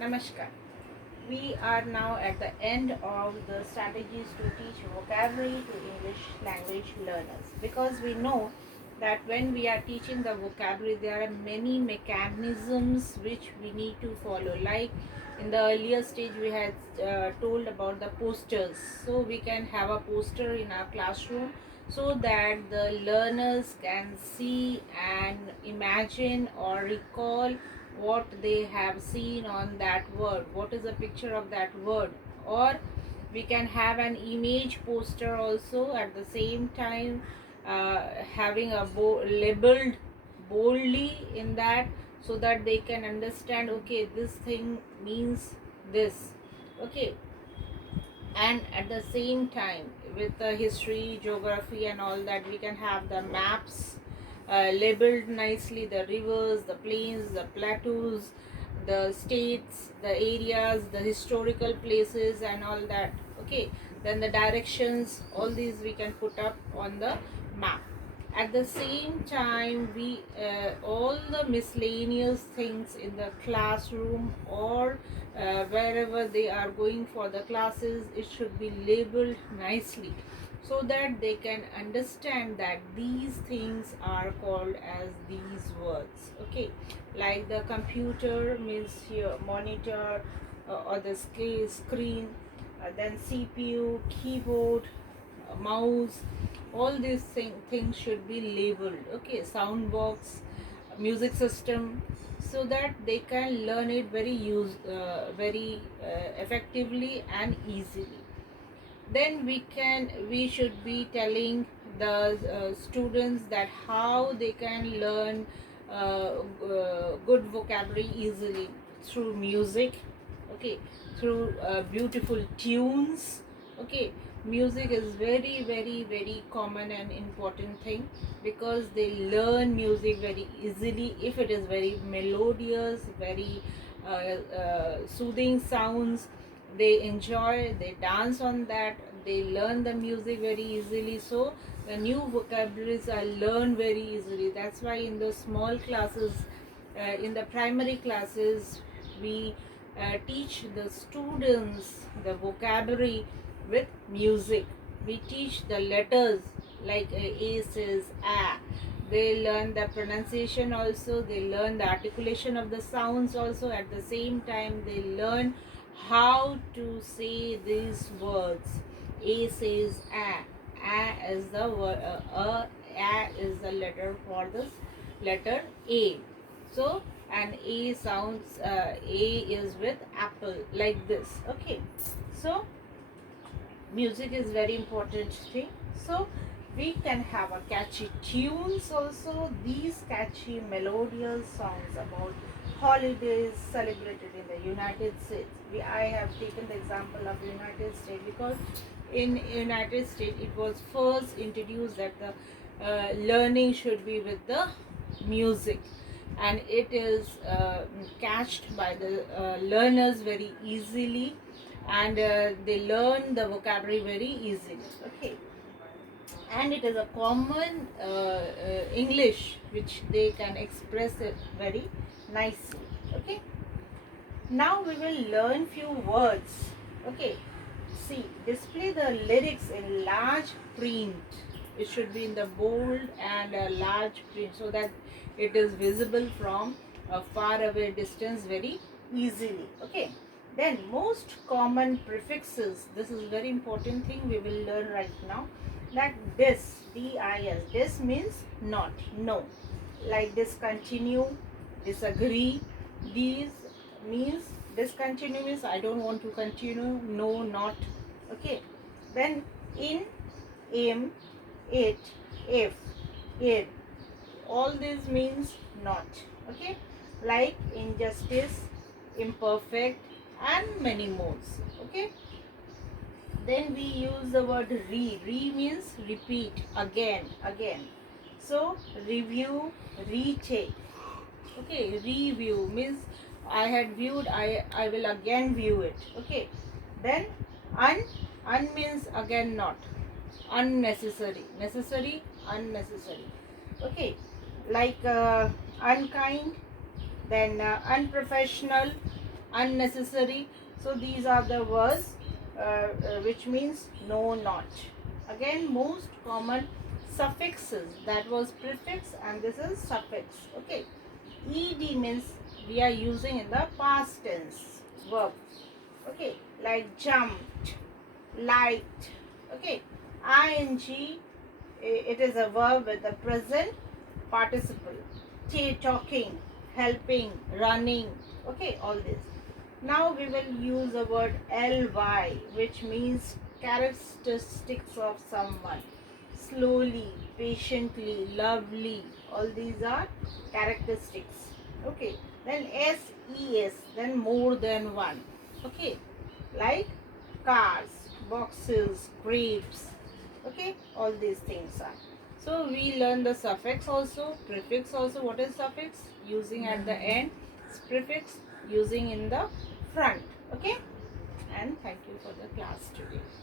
Namaskar. We are now at the end of the strategies to teach vocabulary to English language learners, because we know that when we are teaching the vocabulary there are many mechanisms which we need to follow. Like in the earlier stage we had told about the posters, so we can have a poster in our classroom so that the learners can see and imagine or recall what they have seen on that word, what is the picture of that word. Or we can have an image poster also at the same time, having a labeled boldly in that, so that they can understand, okay, this thing means this. Okay, and at the same time with the history, geography and all that, we can have the maps labeled nicely, the rivers, the plains, the plateaus, the states, the areas, the historical places and all that. Okay, then the directions, all these we can put up on the map. At the same time, we all the miscellaneous things in the classroom or wherever they are going for the classes, it should be labeled nicely so that they can understand that these things are called as these words. Okay, like the computer means here monitor, or the screen, then CPU, keyboard, mouse, all these things should be labeled. Okay, sound box, music system, so that they can learn it very effectively and easily. Then we should be telling the students that how they can learn good vocabulary easily through music. Okay, through beautiful tunes. Okay, music is very common and important thing, because they learn music very easily if it is very melodious, very soothing sounds. They enjoy, they dance on that, they learn the music very easily. So the new vocabularies are learned very easily. That's why in the small classes, in the primary classes, we teach the students the vocabulary with music. We teach the letters, like a says a. They learn the pronunciation also, they learn the articulation of the sounds also. At the same time, they learn how to say these words. A says a. A is the word, a is the letter for this letter A. So and A sounds, A is with apple, like this. Okay, so music is very important thing. So we can have a catchy tunes also. These catchy melodious songs about holidays celebrated in the United States. I have taken the example of United States because in United States it was first introduced that the learning should be with the music, and it is catched by the learners very easily, and they learn the vocabulary very easily. Okay, and it is a common English which they can express it very nicely. Okay, now we will learn few words. Okay, see, display the lyrics in large print. It should be in the bold and a large print so that it is visible from a far away distance very easily. Okay, then most common prefixes. This is very important thing we will learn right now. That this, dis, this means not, no. Like discontinue, disagree. These means discontinue means I don't want to continue, no, not. Okay, then in, im, it, if, it, all these means not. Okay, like injustice, imperfect and many more. Okay, then we use the word re means repeat, again, again. So review, retake. Okay, review means I had viewed, I will again view it. Okay, then un means again not, unnecessary, necessary, unnecessary. Okay, like unkind, then unprofessional, unnecessary. So these are the words which means no, not. Again, most common suffixes, that was prefix and this is suffix. Okay, ed means we are using in the past tense verb. Okay, like jumped, liked. Okay, ing, it is a verb with the present participle. Talking, helping, running. Okay, all this. Now we will use the word ly, which means characteristics of someone. Slowly, patiently, lovely. All these are characteristics. Okay. Then ses, then more than one. Okay. Like cars, boxes, grapes. Okay. All these things are. So we learn the suffix also, prefix also. What is suffix? Using at the end. Prefix using in the front. Okay, and thank you for the class today.